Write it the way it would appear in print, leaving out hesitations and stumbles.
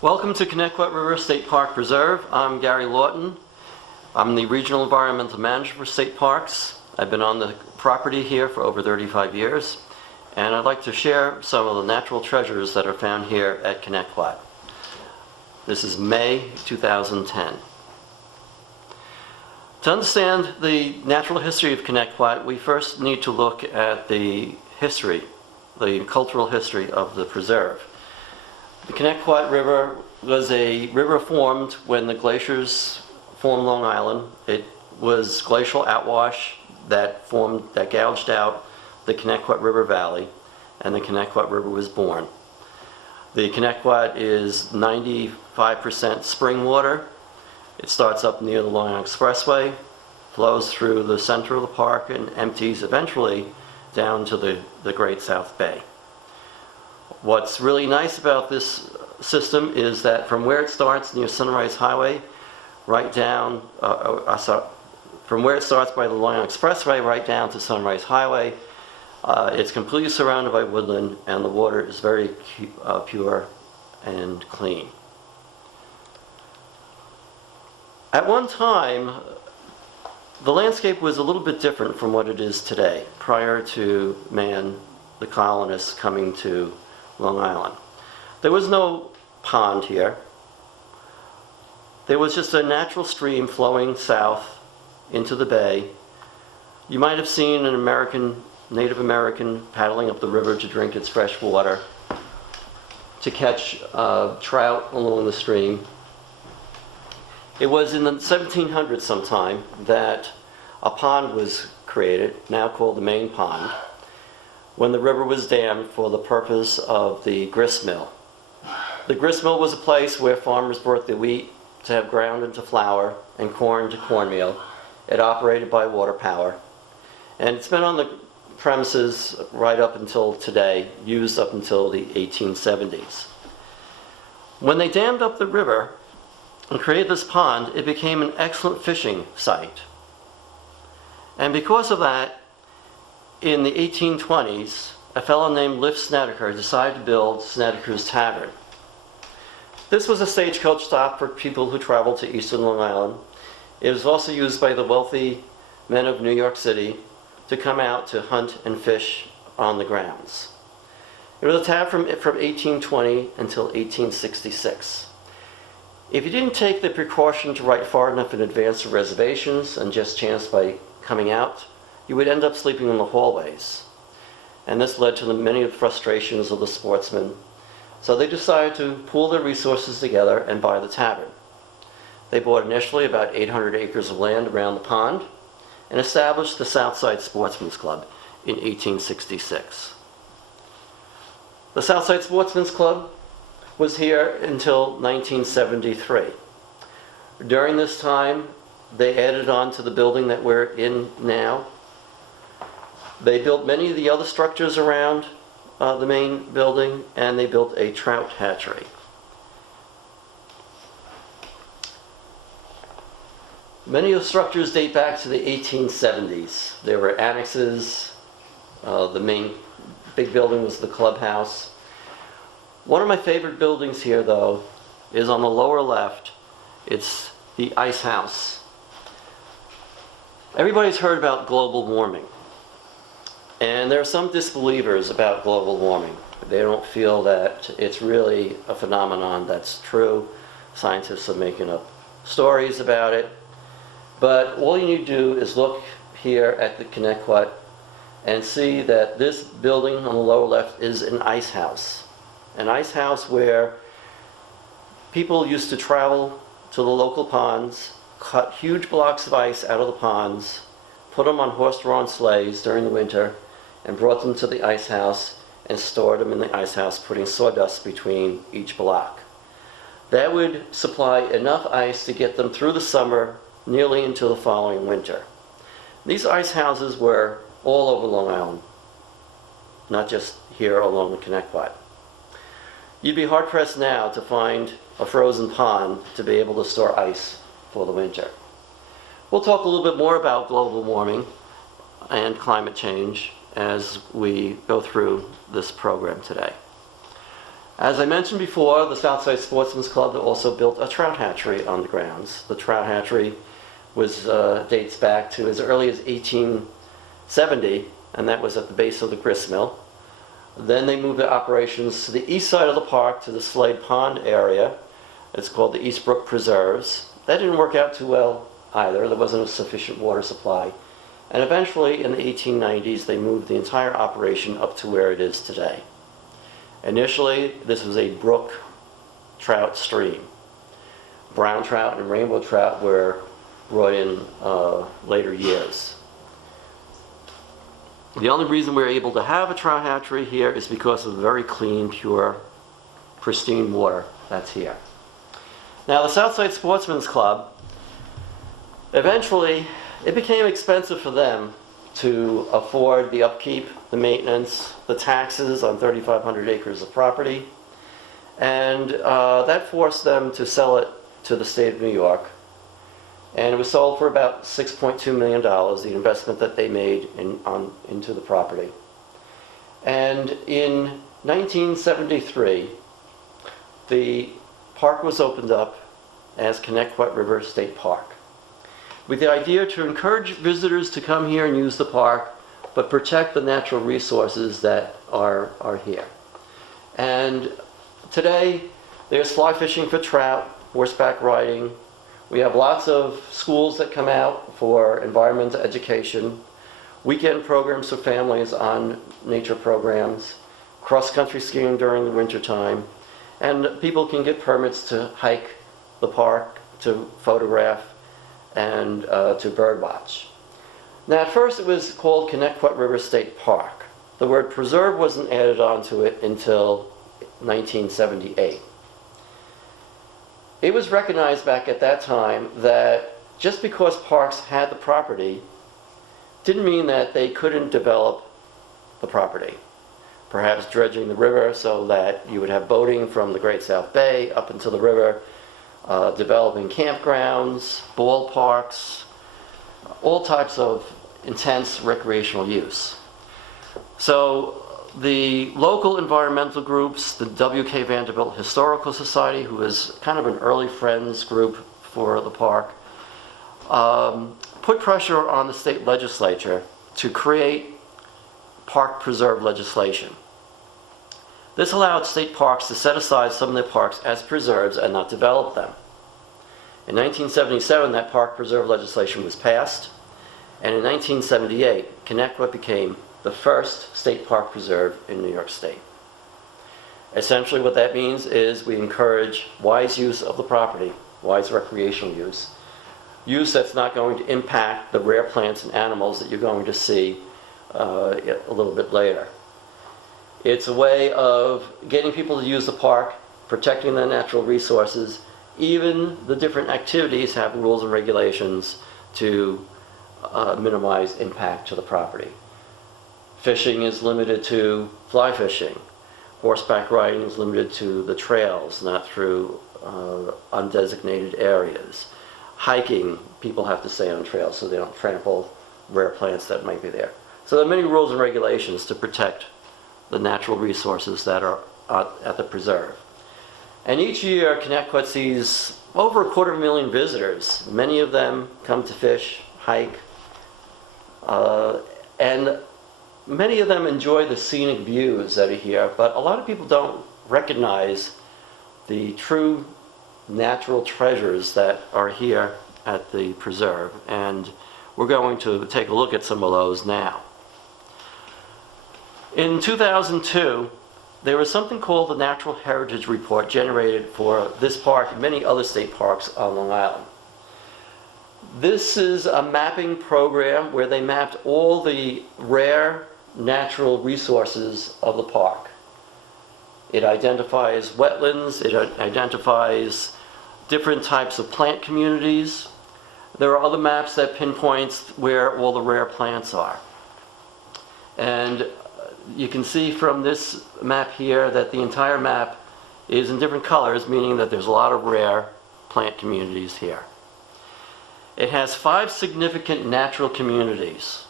Welcome to Connecticut River State Park Preserve. I'm Gary Lawton. I'm the Regional Environmental Manager for State Parks. I've been on the property here for over 35 years, and I'd like to share some of the natural treasures that are found here at Connecticut. This is May 2010. To understand the natural history of Connecticut, we first need to look at the history, the cultural history of the preserve. The Connecticut River was a river formed when the glaciers formed Long Island. It was glacial outwash that gouged out the Connecticut River Valley, and the Connecticut River was born. The Connecticut is 95% spring water. It starts up near the Long Island Expressway, flows through the center of the park, and empties eventually down to the Great South Bay. What's really nice about this system is that from where it starts near Sunrise Highway, right down, from where it starts by the Long Island Expressway right down to Sunrise Highway, it's completely surrounded by woodland, and the water is very pure and clean. At one time, the landscape was a little bit different from what it is today, prior to man, the colonists, coming to Long Island. There was no pond here. There was just a natural stream flowing south into the bay. You might have seen an Native American paddling up the river to drink its fresh water, to catch trout along the stream. It was in the 1700s sometime that a pond was created, now called the main pond, when the river was dammed for the purpose of the grist mill. The grist mill was a place where farmers brought the wheat to have ground into flour and corn to cornmeal. It operated by water power, and it's been on the premises right up until today, used up until the 1870s. When they dammed up the river and created this pond, it became an excellent fishing site. And because of that, in the 1820s, a fellow named Liff Snedeker decided to build Snedeker's Tavern. This was a stagecoach stop for people who traveled to eastern Long Island. It was also used by the wealthy men of New York City to come out to hunt and fish on the grounds. It was a tavern from 1820 until 1866. If you didn't take the precaution to write far enough in advance of reservations and just chance by coming out, you would end up sleeping in the hallways. And this led to many of the frustrations of the sportsmen. So they decided to pool their resources together and buy the tavern. They bought initially about 800 acres of land around the pond and established the Southside Sportsman's Club in 1866. The Southside Sportsman's Club was here until 1973. During this time, they added on to the building that we're in now. They built many of the other structures around the main building, and they built a trout hatchery. Many of the structures date back to the 1870s. There were annexes. The main big building was the clubhouse. One of my favorite buildings here, though, is on the lower left. It's the Ice House. Everybody's heard about global warming. And there are some disbelievers about global warming. They don't feel that it's really a phenomenon that's true. Scientists are making up stories about it. But all you need to do is look here at the Connecticut and see that this building on the lower left is an ice house. An ice house where people used to travel to the local ponds, cut huge blocks of ice out of the ponds, put them on horse-drawn sleighs during the winter, and brought them to the ice house and stored them in the ice house, putting sawdust between each block. That would supply enough ice to get them through the summer, nearly into the following winter. These ice houses were all over Long Island, not just here along the Connecticut. You'd be hard-pressed now to find a frozen pond to be able to store ice for the winter. We'll talk a little bit more about global warming and climate change as we go through this program today. As I mentioned before, the Southside Sportsman's Club also built a trout hatchery on the grounds. The trout hatchery dates back to as early as 1870, and that was at the base of the grist mill. Then they moved the operations to the east side of the park, to the Slade Pond area. It's called the Eastbrook Preserves. That didn't work out too well either. There wasn't a sufficient water supply. And eventually, in the 1890s, they moved the entire operation up to where it is today. Initially, this was a brook trout stream. Brown trout and rainbow trout were brought in later years. The only reason we're able to have a trout hatchery here is because of the very clean, pure, pristine water that's here. Now, the Southside Sportsman's Club, eventually, it became expensive for them to afford the upkeep, the maintenance, the taxes on 3,500 acres of property, and that forced them to sell it to the state of New York. And it was sold for about $6.2 million, the investment that they made into the property. And in 1973, the park was opened up as Connecticut River State Park, with the idea to encourage visitors to come here and use the park, but protect the natural resources that are here. And today, there's fly fishing for trout, horseback riding. We have lots of schools that come out for environmental education, weekend programs for families on nature programs, cross-country skiing during the wintertime, and people can get permits to hike the park, to photograph, and to birdwatch. Now, at first it was called Connecticut River State Park. The word preserve wasn't added onto it until 1978. It was recognized back at that time that just because parks had the property didn't mean that they couldn't develop the property. Perhaps dredging the river so that you would have boating from the Great South Bay up into the river, developing campgrounds, ballparks, all types of intense recreational use. So the local environmental groups, the W.K. Vanderbilt Historical Society, who was kind of an early friends group for the park, put pressure on the state legislature to create park preserve legislation. This allowed state parks to set aside some of their parks as preserves and not develop them. In 1977, that park preserve legislation was passed, and in 1978, Connecticut became the first state park preserve in New York State. Essentially what that means is we encourage wise use of the property, wise recreational use, use that's not going to impact the rare plants and animals that you're going to see a little bit later. It's a way of getting people to use the park, protecting their natural resources. Even the different activities have rules and regulations to minimize impact to the property. Fishing is limited to fly fishing. Horseback riding is limited to the trails, not through undesignated areas. Hiking, people have to stay on trails so they don't trample rare plants that might be there. So there are many rules and regulations to protect the natural resources that are at the preserve. And each year, Connecticut sees over 250,000 visitors. Many of them come to fish, hike, and many of them enjoy the scenic views that are here, but a lot of people don't recognize the true natural treasures that are here at the preserve. And we're going to take a look at some of those now. In 2002, there was something called the Natural Heritage Report generated for this park and many other state parks on Long Island. This is a mapping program where they mapped all the rare natural resources of the park. It identifies wetlands, it identifies different types of plant communities. There are other maps that pinpoints where all the rare plants are. And you can see from this map here that the entire map is in different colors, meaning that there's a lot of rare plant communities here. It has 5 significant natural communities.